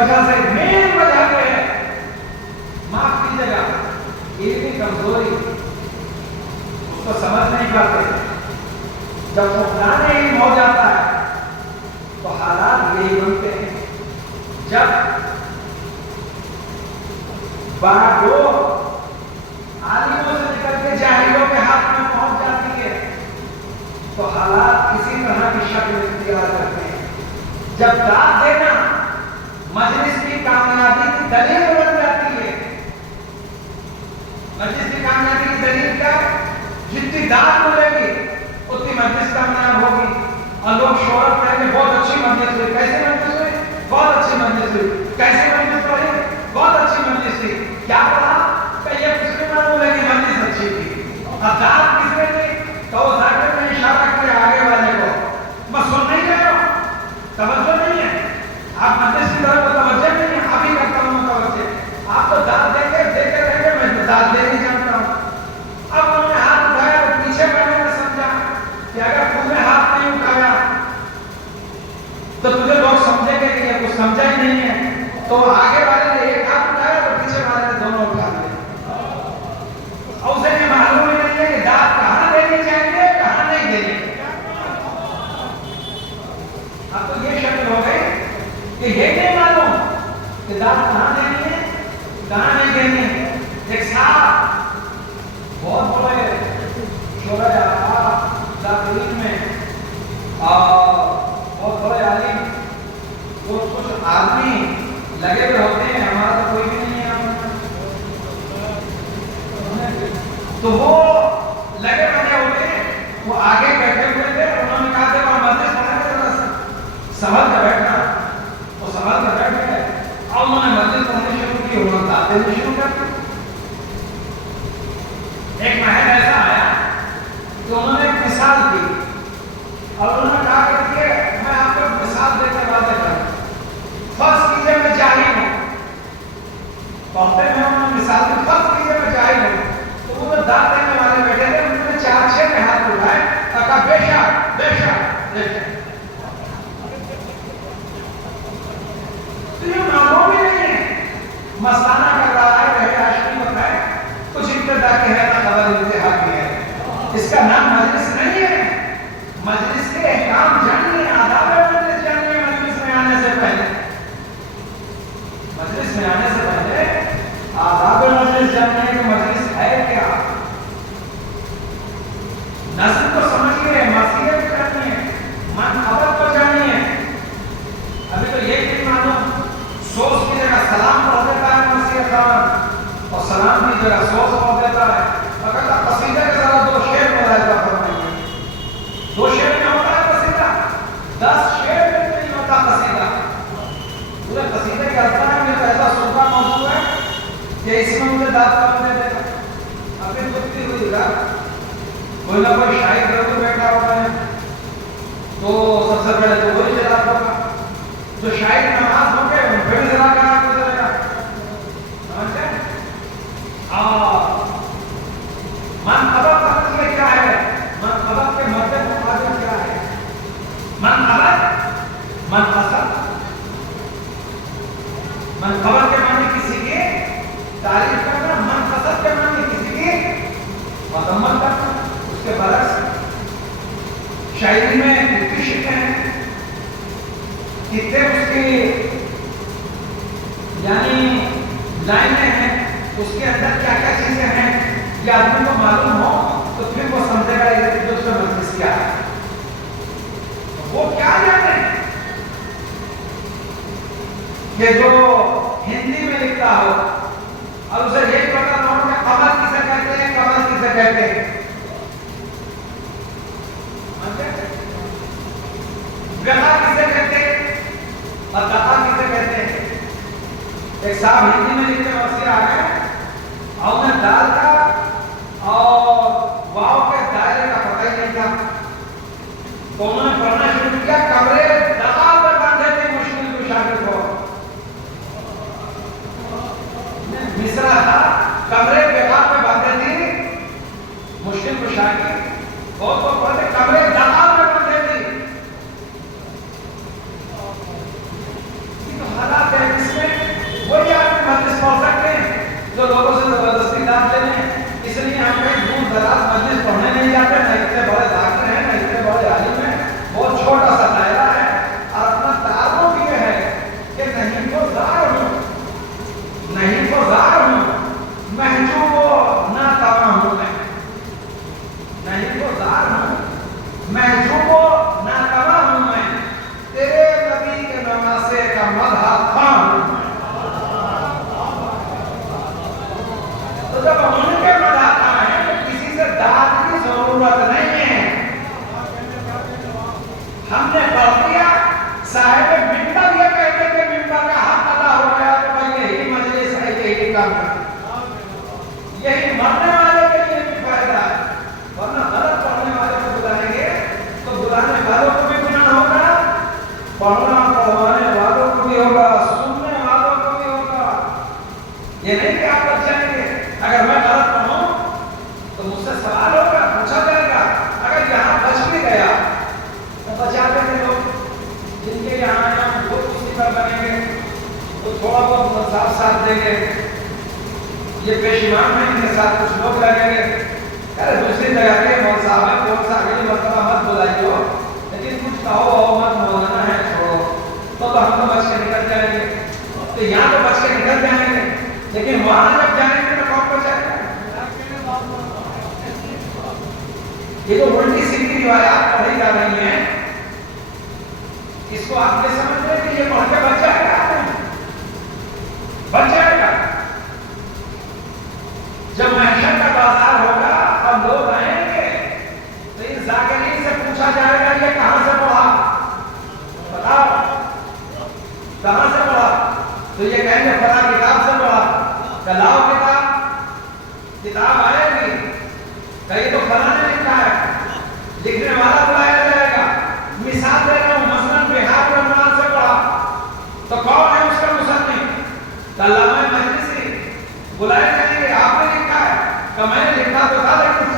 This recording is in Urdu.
وجہ سے مین وجہ یہ ہے، معاف کیجیے گا، علمی کمزوری، اس کو سمجھ نہیں پاتے۔ جب فقدان علم ہو جاتا ہے تو حالات یہی بنتے ہیں۔ جب بارڈور عالموں سے نکل کے جاہلوں کے ہاتھ میں پہنچ جاتی ہے تو حالات کسی طرح کی شکل اختیار کرتے ہیں۔ جب داد دینا مجلس کی کامیابی کی دلیل بن جاتی ہے، مجلس کی کامیابی کی دلیل کیا ہے؟ جتنی داد ملے گی اتنی مجلس کامیاب ہوگی، اور لوگ شہرت کریں گے بہت اچھی مجلس ہوئی۔ کیسے مجلس ہوئی؟ بہت اچھی مجلس ہوئی۔ کیسے مجلس ہوئی؟ بہت اچھی مجلس تھی۔ کیا پڑھا؟ کہ یہ کچھ بھی معلوم ہے کہ مجلس اچھی تھی۔ اور داد کس میں تھی؟ تو وہ ذاکر میں اشارہ کرے آگے والے کو، میں سن نہیں رہے ہو، توجہ نہیں ہے، آپ مجلس کی طرف توجہ نہیں ہے، ابھی کرتا ہوں توجہ، آپ تو داد دیں گے، دیکھے رہیں گے، میں داد دے نہیں جانتا ہوں۔ اب انہوں نے ہاتھ اٹھایا تو پیچھے میں نے سمجھا کہ اگر تم نے ہاتھ نہیں اٹھایا تو تجھے لوگ سمجھیں گے کہ یہ کچھ سمجھا ہی نہیں ہے، تو آگے والے نے ایک ہاتھ اٹھایا تو پیچھے والے نے دونوں اٹھا لیا، اور اسے یہ معلوم ہی نہیں ہے کہ داد کہاں دینی چاہیے کہاں نہیں دینی۔ اب تو یہ شکل ہو گئی کہ یہ نہیں معلوم کہ داد کہاں دینی ہے کہاں نہیں دینی ہے۔ ایک صاحب بہت بڑے شعراء آفاق ذاکرین میں بہت بڑے عالم، وہ کچھ آدمی لگے ہوئے ہوتے ہیں، ہمارا تو کوئی بھی نہیں ہے، تو وہ لگے ہوئے ہوتے ہیں، وہ آگے بیٹھے ہوئے تھے، انہوں نے کہا تھا وہ مجلس پڑھا کے سنبھل کر بیٹھنا، وہ سنبھل کر بیٹھ گئے اور انہوں نے مجلس پڑھنے شروع کی، انہوں نے داد دینے شروع کر دی۔ ایک محل ایسا آیا کہ انہوں نے ایک مثال دی اور انہوں نے کہا کہ میں آپ کو ایک مثال دے کر واضح کروں، فرض کیجئے میں جاہل ہوں، پڑھتے میں انہوں نے مثال دی، فرض کیجئے میں جاہل ہوں، تو وہ داد دینے والے بیٹھے تھے، انہوں نے 4-6 میں ہاتھ اٹھائے اور کہا بے شک بے شک بے شک۔ تو یہ معلوم ہی نہیں ہے، مستانہ کر رہا ہے، کہے عاشقی بتائے، کچھ ابتدا کی ہے نہ خبر انتہا کی ہے۔ اس کا نام مجلس نہیں ہے۔ مجلس کے احکام جانیے، آداب مجلس جانیے، مجلس میں آنے سے پہلے، مجلس میں آنے سے پہلے آداب مجلس جانیے کہ مجلس ہے کیا، نظم کو سمجھیے، معصیت کرنی ہے، منقبت کو جانیے۔ ابھی تو یہ نہیں معلوم، سوز کی جگہ سلام پڑھ دیتا ہے مسیح خان، اور سلام کی جگہ سوز پڑھ دیتا ہے، اور کہتا قصیدہ کے ذرا 2 شعر ملاحظہ فرمائیے، 2 شعر میں ہوتا ہے قصیدہ، 10 شعر میں نہیں ہوتا قصیدہ۔ پورے قصیدے کے الفاظ میں تو ایسا سنتا موضوع ہے کہ اس میں مجھے داد کم دے دے گا۔ اپنی خودتی ہوئی گا، کوئی نہ کوئی شاعر ضرور بیٹھا ہوتا ہے، تو سب سے پہلے تو وہی جلال ہوگا، جو شاعر نماز ہوں گے ان پہ بھی ذرا کرا گزرے گا، سمجھ گئے؟ منقبت کا مطلب کیا ہے؟ منقبت کے مطلب مقابل کیا ہے؟ منقبت منقصد، منقبت کے معنی کسی کی تعریف کرنا، منقصد کے معنی کسی کی مذمت کرنا۔ اس کے برعکس شاعری میں کتنی شکلیں ہیں، کتنے اس کی یعنی لائنیں ہیں، اس کے اندر کیا کیا چیزیں ہیں، یہ آدمی کو معلوم ہو تو پھر وہ سمجھے گا یہ دوست میں مجلس کیا ہے، وہ کیا جانے کہ جو ہندی میں لکھتا ہو اور اسے یہ پتا نہ ہو کہ قمر کسے کہتے ہیں، قمر کسے کہتے ہیں، وقا کسے کہتے ہیں اور دقا کسے کہتے ہیں۔ ایک صاحب ہندی میں لکھتے وقت آ گئے اور انہیں دال کا اور واؤ کے دائرے کا پتہ ہی نہیں تھا، تو انہوں نے پڑھنا شروع کیا، کمرے دقا پر باندھے تھے مشکل کشادے کو، مصرع تھا، کمرے وقا پہ باندھے تھی مشکل کشادے، اور تو پڑھتے کمرے دقا پہ باندھے تھی۔ یہ تو حالات ہے، تو جب ہم ان کے مداح ہیں تو کسی سے داد کی ضرورت نہیں ہے. ہم نے پڑھ دیا صاحب منبر یہ کہتے کہ منبر کا حق ادا ہو گیا تو بھائی یہی مجلس ہے, یہی کام ہے, یہی مرنے والے کے لیے بھی فائدہ ہے. ورنہ غلط پڑھنے والے کو بلائیں گے تو بلانے والوں کو بھی گناہ ہوگا, پڑھنا پڑھوانے والوں کو بھی ہوگا, سننے والوں کو بھی ہوگا. یہ نہیں کہ آپ بچ جائیں گے. اگر میں غلط پڑھوں تو مجھ سے سوال ہوگا, پوچھا جائے گا. اگر یہاں بچ بھی گیا تو بچا دیں گے لوگ جن کے یہاں آیا وہ کسی پر بنیں گے تو تھوڑا بہت منصاف ساتھ دیں گے. یہ پیشیمان میں ان کے ساتھ کچھ لوگ لگیں گے, ارے دوسری جگہ کے مول صاحب ہے, کون سا اگلی مرتبہ مت بلائیے ہو, لیکن کچھ کہو مت, مولانا ہے چھوڑو, تو ہم تو بچ کے نکل جائیں گے. تو یہاں تو بچ کے نکل جائیں گے, لیکن وہاں جب جائیں گے تو کون بچائے گا؟ یہ جو الٹی سیدھی روایات پڑھی جا رہی ہیں اس کو آپ یہ سمجھ رہے کہ یہ پڑھ کے بچ جائے گا؟ بچ جائے گا. جب محشر کا بازار ہوگا اور لوگ آئیں گے تو اس ذاکرین سے پوچھا جائے گا یہ کہاں سے پڑھا, بتاؤ کہاں سے پڑھا؟ تو یہ کہیں گے فلاں کتاب سے پڑھا. لاؤ کتاب آئے گی, کہیں تو فلاں نے لکھا ہے, لکھنے والا بلایا جائے گا. مثال دے رہا ہوں, مثلاً بہار رمضان سے پڑھا تو کون ہے اس کا مصنف؟ علامہ مجلسی. بلائے جائیں گے, آپ نے لکھا ہے, کہ میں نے لکھا تو تھا لیکن